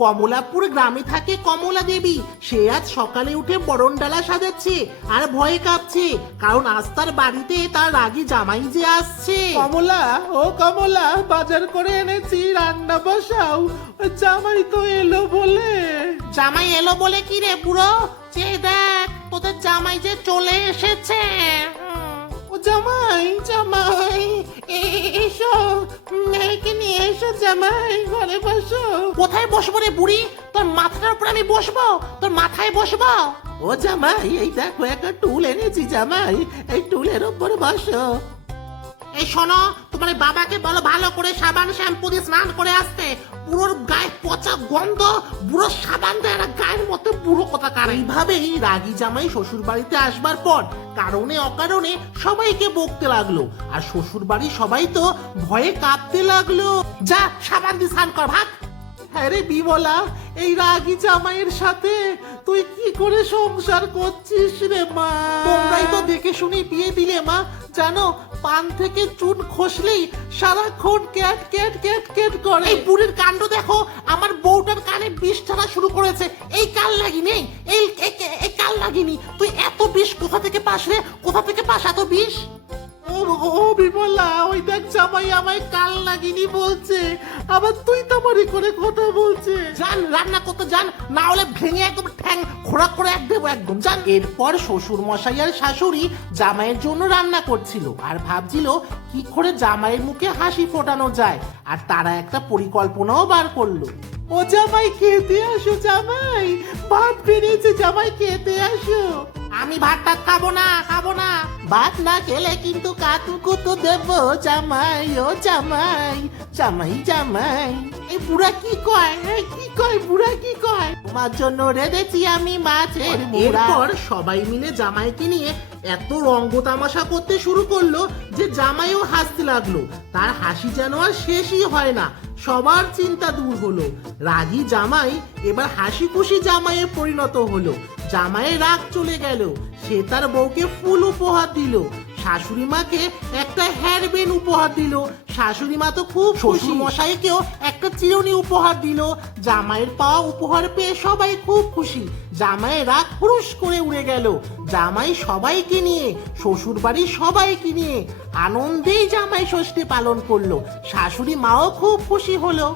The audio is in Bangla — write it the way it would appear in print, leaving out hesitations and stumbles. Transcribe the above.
কমলাপুর গ্রামে থাকে কমলা দেবী। সে আজ সকালে উঠে বরণডালা সাজাচ্ছে আর ভয়ে কাঁপছে, কারণ আজ তার বাড়িতে তার রাগী জামাই যে আসছে। কমলা, ও কমলা, বাজার করে এনেছি, রান্না বসাও। জামাই তো এলো বলে। জামাই এলো বলে কি রে বুড়ো? যে দেখ তোদের জামাই যে চলে এসেছে। ও জামাই, জামাই, এসো, মেয়েকে নিয়ে এসো জামাই, ঘরে বসো। কোথায় বসবো রে বুড়ি? তোর মাথাটার উপর আমি বসবো? তোর মাথায় বসবো? ও জামাই, এই দেখো একটা টুল এনেছি জামাই, এই টুলের উপর বসো। এই শোনো, তোমার এই বাবাকে বলো ভালো করে সাবান শ্যাম্পু দিয়ে স্নান করে আসতে। বুড়োর গায়ে পচা গন্ধ, বুড়ো সাবান দেয় না গায়ের মতো, বুড়ো কোথাকার। এইভাবেই রাগী জামাই শ্বশুর বাড়িতে আসবার পর কারণে অকারণে সবাইকে বকতে লাগলো, আর শ্বশুর বাড়ি সবাই তো ভয়ে কাঁপতে লাগলো। যা সাবান দিয়ে স্নান কর, ভাগ। হ্যাঁ রে বিমলা, এই রাগী জামাইয়ের সাথে তুই কি করে সংসার করছিস রে মা? তোমরাই তো দেখে শুনে বিয়ে দিলে মা। জানো, পান থেকে চুন খসলেই সারাক্ষণ ক্যাট ক্যাট ক্যাট ক্যাট করে। এই বুড়ির কাণ্ড দেখো, আমার বউটার কানে বিষ টানা শুরু করেছে। এই কাল লাগিনি, এই কাল লাগিনি। তুই এত বিষ কোথা থেকে পাস রে? কোথা থেকে পাস এত বিষ? ও বিমলা, ওই দেখ জামাই আমায় কাল লাগিনি বলছে, আবার তুই তামারি করে কথা বলছে। জান রান্না করতে যান, না হলে ভেঙে একদম ঠ্যাং খোড়া করে দেবো একদম, জান। এরপর শ্বশুর মশাই আর শাশুড়ি জামাইয়ের জন্য রান্না করছিল আর ভাবছিল কি করে জামাইয়ের মুখে হাসি ফোটানো যায়, আর তারা একটা পরিকল্পনাও বার করলো। ও জামাই, খেতে আসো জামাই, ভাত বেড়েছে জামাই, খেতে আসো। আমি ভাতটা খাবো না, খাবো না। ভাত না খেলে কিন্তু কাতুকুতু দেব জামাই, ও জামাই, জামাই জামাই। এই বুড়া কি কয়? কি কয় বুড়া, কি কয়? তোমার জন্য রেঁধেছি আমি মাছের মুড়া। এরপর সবাই মিলে জামাইকে নিয়ে এত রঙ্গ তামাশা করতে শুরু করলো যে জামাইও হাসতে লাগলো। তার হাসি যেন আর শেষই হয় না। সবার চিন্তা দূর হলো। রাগী জামাই এবার হাসি খুশি জামাইয়ে পরিণত হলো। জামাইয়ের রাগ চলে গেল। সে তার বউকে ফুল উপহার দিল, শাশুড়ি মাকে একটা হেয়ারব্যান্ড উপহার দিল। শাশুড়ি মা তো খুব খুশি। মশাইকেও একটা চিরুনি উপহার দিল। জামাইয়ের পাওয়া উপহার পেয়ে সবাই খুব খুশি। জামাইয়ের রাগ হুরুস করে উড়ে গেল। জামাই সবাইকে নিয়ে, শ্বশুর বাড়ির সবাইকে নিয়ে আনন্দেই জামাই ষষ্ঠী পালন করলো। শাশুড়ি মাও খুব খুশি হলো।